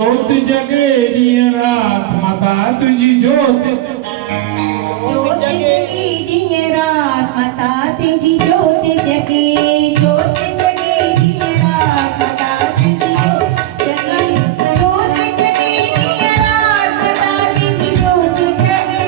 ज्योत जगे दिन रात माता तुझी ज्योत ज्योत जगी दिन रात माता तुझी ज्योत जगे ज्योत जगे दिन रात माता तुझी ज्योत जगे ज्योत जगे दिन रात माता तुझी ज्योत जगे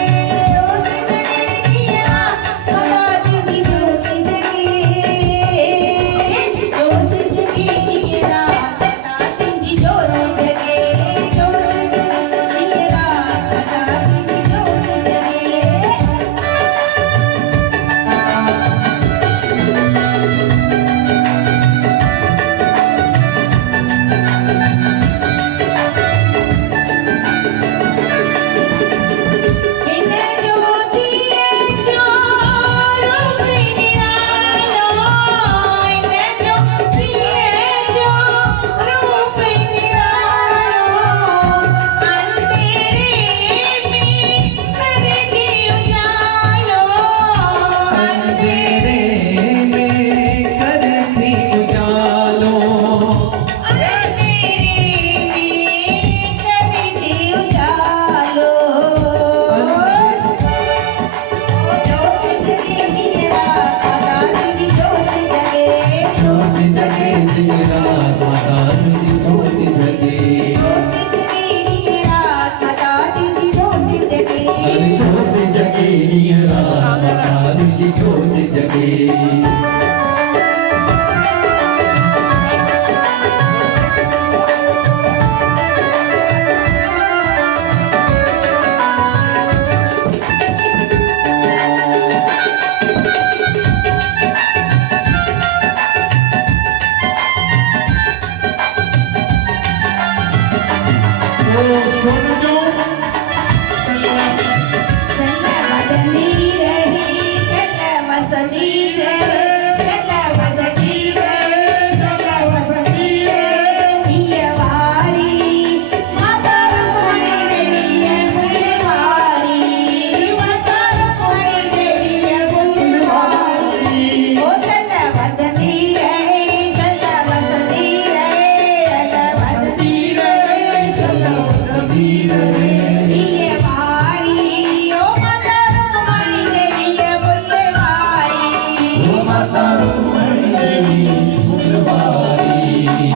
ज्योत जगे दिन रात माता तुझी ज्योत जगे ज्योत जगे दिन रात माता तुझी ज्योत जगे ज्योत जगे दिन रात माता तुझी ज्योत जगे धीरे